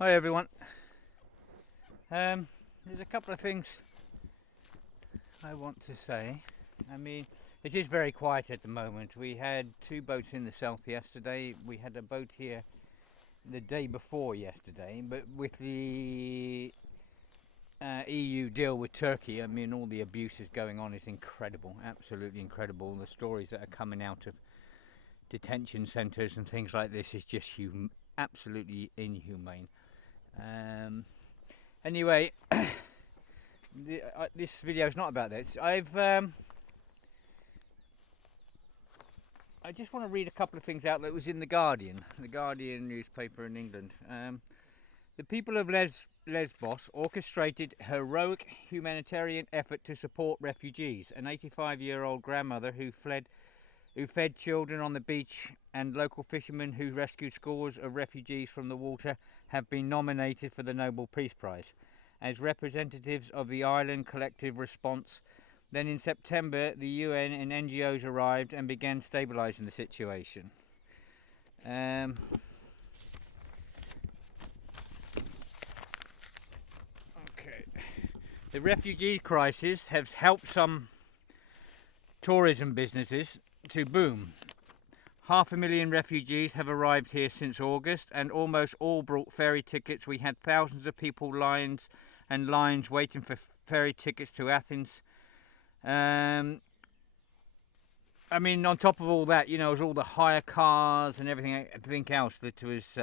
Hi everyone. There's a couple of things I want to say. I mean, it is very quiet at the moment. We had two boats in the south yesterday. We had a boat here the day before yesterday, but with the EU deal with Turkey, I mean, all the abuses going on is incredible, absolutely incredible. The stories that are coming out of detention centres and things like this is just absolutely inhumane. Anyway, this video is not about this. I just want to read a couple of things out that was in the Guardian newspaper in England. The people of Lesvos orchestrated heroic humanitarian effort to support refugees. An 85-year-old grandmother who fed children on the beach, and local fishermen who rescued scores of refugees from the water have been nominated for the Nobel Peace Prize as representatives of the island collective response. Then in September, the UN and NGOs arrived and began stabilizing the situation. Okay. The refugee crisis has helped some tourism businesses to boom. 500,000 refugees have arrived here since August, and almost all brought ferry tickets. We had thousands of people lines waiting for ferry tickets to Athens. I mean, on top of all that, you know, it was all the hire cars and everything else that was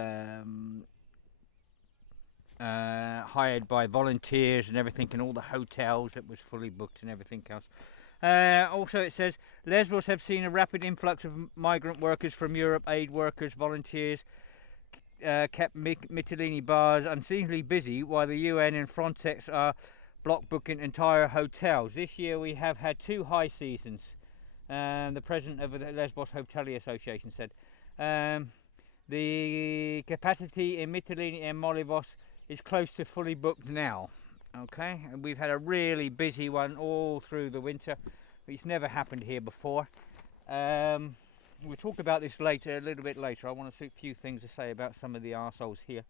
hired by volunteers and everything, and all the hotels that was fully booked and everything else. Also, it says Lesvos have seen a rapid influx of migrant workers from Europe. Aid workers, volunteers kept Mytilene bars unseasonably busy, while the UN and Frontex are block booking entire hotels. This year we have had two high seasons. The president of the Lesvos Hotelier Association said the capacity in Mytilene and Molivos is close to fully booked now. Okay, and we've had a really busy one all through the winter. It's never happened here before. We'll talk about this later, a little bit later. I want to see a few things to say about some of the arseholes here.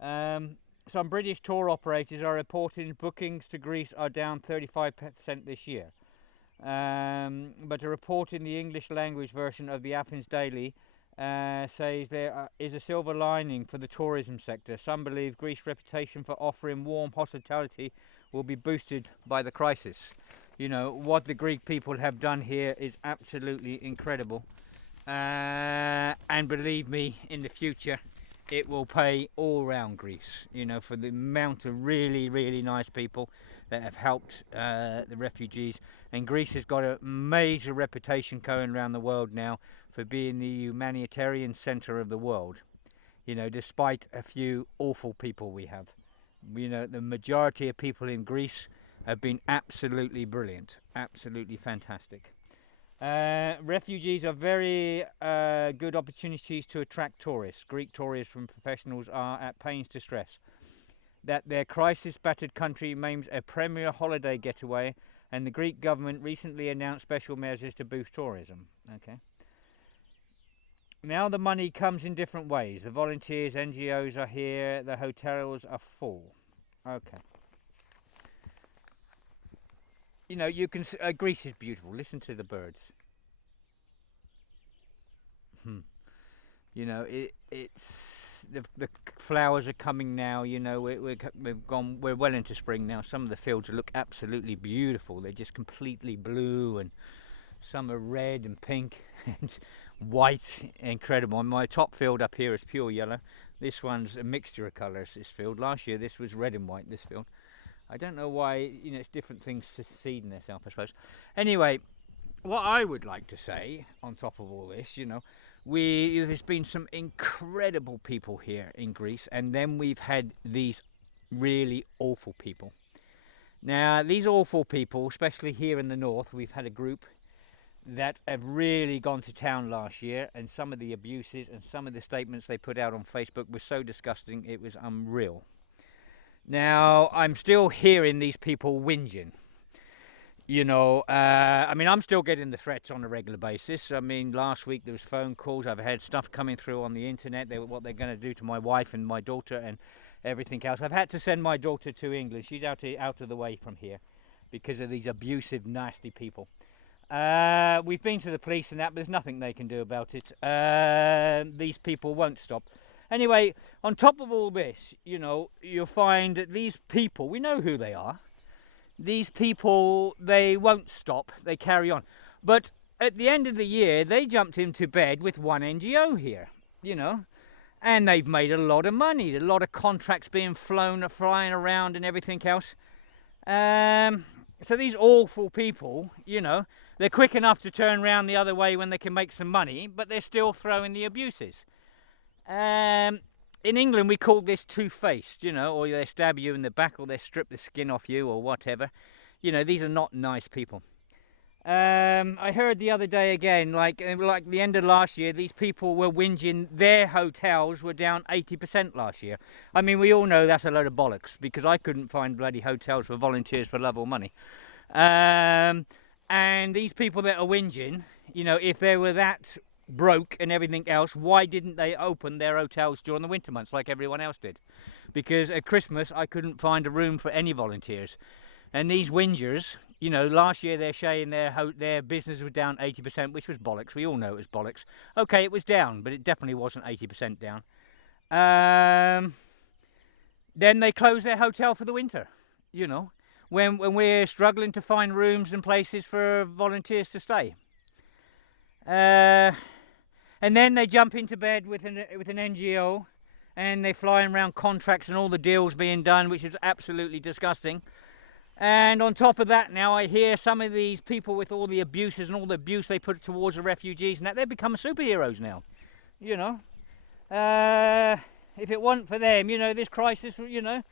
Some British tour operators are reporting bookings to Greece are down 35% this year. But a report in the English language version of the Athens Daily says there is a silver lining for the tourism sector. Some believe Greece's reputation for offering warm hospitality will be boosted by the crisis. You know, what the Greek people have done here is absolutely incredible. And believe me, in the future, it will pay all round Greece, you know, for the amount of really, really nice people that have helped the refugees. And Greece has got a major reputation going around the world now for being the humanitarian centre of the world, you know, despite a few awful people we have. You know, the majority of people in Greece have been absolutely brilliant, absolutely fantastic. Refugees are very good opportunities to attract tourists. Greek tourists from professionals are at pains to stress that their crisis-battered country remains a premier holiday getaway, and the Greek government recently announced special measures to boost tourism. Okay. Now the money comes in different ways. The volunteers, NGOs are here. The hotels are full. Okay. You know, you can. Greece is beautiful. Listen to the birds. You know, it's the flowers are coming now. You know, we're well into spring now. Some of the fields look absolutely beautiful. They're just completely blue, and some are red and pink and white. Incredible. And my top field up here is pure yellow. This one's a mixture of colours. This field. Last year this was red and white. This field. I don't know why. You know, it's different things succeeding themselves, I suppose. Anyway, what I would like to say on top of all this, you know, there's been some incredible people here in Greece, and then we've had these really awful people. Now, these awful people, especially here in the north, we've had a group that have really gone to town last year, and some of the abuses and some of the statements they put out on Facebook were so disgusting, it was unreal. Now, I'm still hearing these people whinging. You know, I mean, I'm still getting the threats on a regular basis. I mean, last week there was phone calls. I've had stuff coming through on the internet, what they're going to do to my wife and my daughter, and everything else. I've had to send my daughter to England. She's out of the way from here because of these abusive, nasty people. We've been to the police and that, but there's nothing they can do about it. These people won't stop. Anyway, on top of all this, you know, you'll find that these people, we know who they are. These people, they won't stop. They carry on. But at the end of the year, they jumped into bed with one NGO here, you know. And they've made a lot of money. A lot of contracts being flying around and everything else. So these awful people, you know, they're quick enough to turn around the other way when they can make some money, but they're still throwing the abuses. In England, we call this two-faced, you know, or they stab you in the back, or they strip the skin off you, or whatever. You know, these are not nice people. I heard the other day again, like the end of last year, these people were whinging their hotels were down 80% last year. I mean, we all know that's a load of bollocks, because I couldn't find bloody hotels for volunteers for love or money. And these people that are whinging, you know, if they were that broke and everything else, why didn't they open their hotels during the winter months like everyone else did? Because at Christmas I couldn't find a room for any volunteers. And these whingers, you know, last year they're saying their business was down 80%, which was bollocks. We all know it was bollocks. Okay, it was down, but it definitely wasn't 80% down. Then they closed their hotel for the winter, you know, when we're struggling to find rooms and places for volunteers to stay. And then they jump into bed with an NGO, and they're flying around contracts and all the deals being done, which is absolutely disgusting. And on top of that, now I hear some of these people with all the abuses and all the abuse they put towards the refugees and that, they've become superheroes now, you know. If it wasn't for them, you know, this crisis, you know,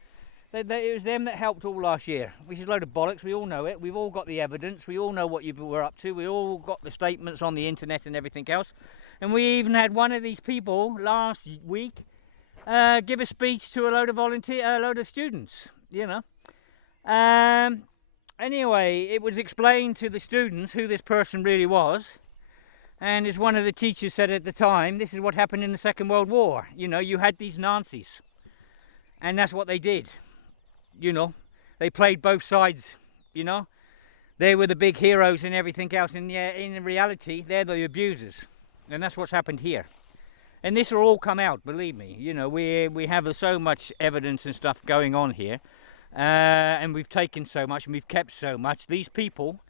it was them that helped all last year, which is a load of bollocks. We all know it. We've all got the evidence. We all know what you were up to. We all got the statements on the internet and everything else. And we even had one of these people last week give a speech to a load of students, you know. Anyway, it was explained to the students who this person really was. And as one of the teachers said at the time, this is what happened in the Second World War. You know, you had these Nazis. And that's what they did. You know, they played both sides, you know. They were the big heroes and everything else. And yeah, in reality, they're the abusers. And that's what's happened here. And this will all come out, believe me. You know, we have so much evidence and stuff going on here. And we've taken so much and we've kept so much. These people,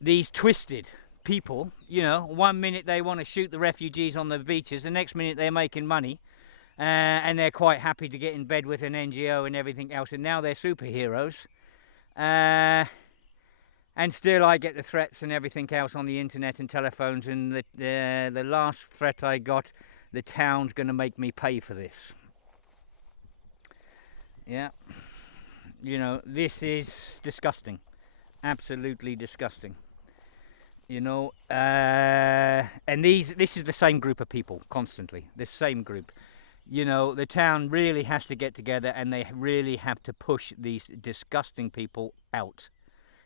these twisted people, you know, one minute they want to shoot the refugees on the beaches, the next minute they're making money. And they're quite happy to get in bed with an NGO and everything else, and now they're superheroes. And still I get the threats and everything else on the internet and telephones, and the last threat I got, the town's going to make me pay for this. Yeah, you know, this is disgusting, absolutely disgusting. You know, and this is the same group of people constantly, this same group. You know, the town really has to get together, and they really have to push these disgusting people out.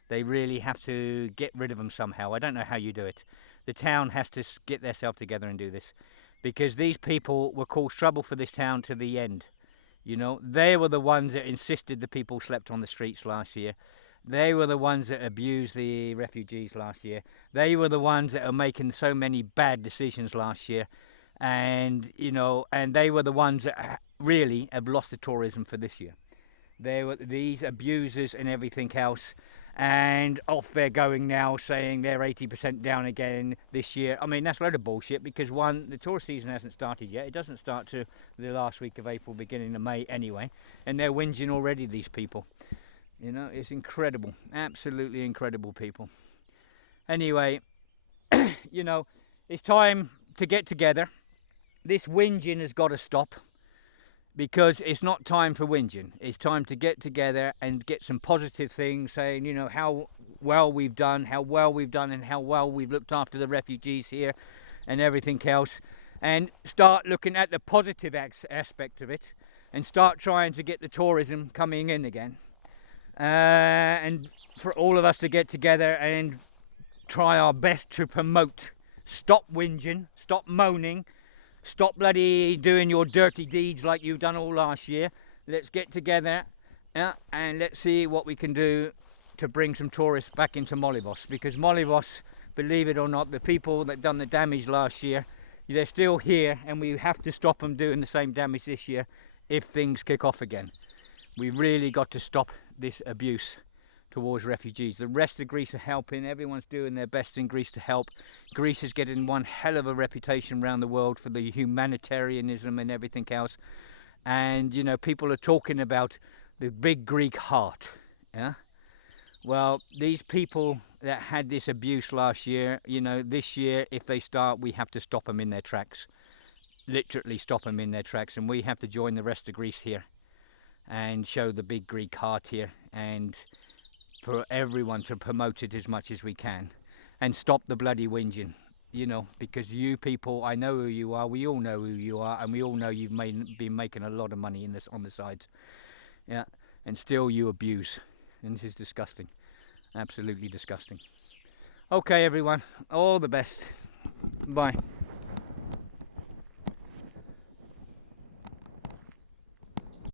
They really have to get rid of them somehow. I don't know how you do it. The town has to get themselves together and do this, because these people will cause trouble for this town to the end. You know, they were the ones that insisted the people slept on the streets last year. They were the ones that abused the refugees last year. They were the ones that are making so many bad decisions last year. And, you know, and they were the ones that really have lost the tourism for this year. They were these abusers and everything else. And off they're going now, saying they're 80% down again this year. I mean, that's a load of bullshit, because one, the tourist season hasn't started yet. It doesn't start to the last week of April, beginning of May anyway. And they're whinging already, these people. You know, it's incredible. Absolutely incredible people. Anyway, you know, it's time to get together. This whinging has got to stop, because it's not time for whinging. It's time to get together and get some positive things, saying, you know, how well we've done, and how well we've looked after the refugees here and everything else, and start looking at the positive aspect of it, and start trying to get the tourism coming in again, and for all of us to get together and try our best to promote, stop whinging, stop moaning, Stop bloody doing your dirty deeds like you've done all last year. Let's get together and let's see what we can do to bring some tourists back into Molivos, because Molivos, believe it or not, the people that done the damage last year, they're still here, and we have to stop them doing the same damage this year if things kick off again. We really got to stop this abuse towards refugees. The rest of Greece are helping. Everyone's doing their best in Greece to help. Greece is getting one hell of a reputation around the world for the humanitarianism and everything else. And you know, people are talking about the big Greek heart. Yeah. Well, these people that had this abuse last year, you know, this year, if they start, we have to stop them in their tracks. Literally stop them in their tracks, and we have to join the rest of Greece here and show the big Greek heart here, and for everyone to promote it as much as we can, and stop the bloody whinging, you know, because you people, I know who you are, we all know who you are, and we all know you've been making a lot of money in this on the sides, yeah, and still you abuse, and this is disgusting, absolutely disgusting. Okay everyone, all the best, bye.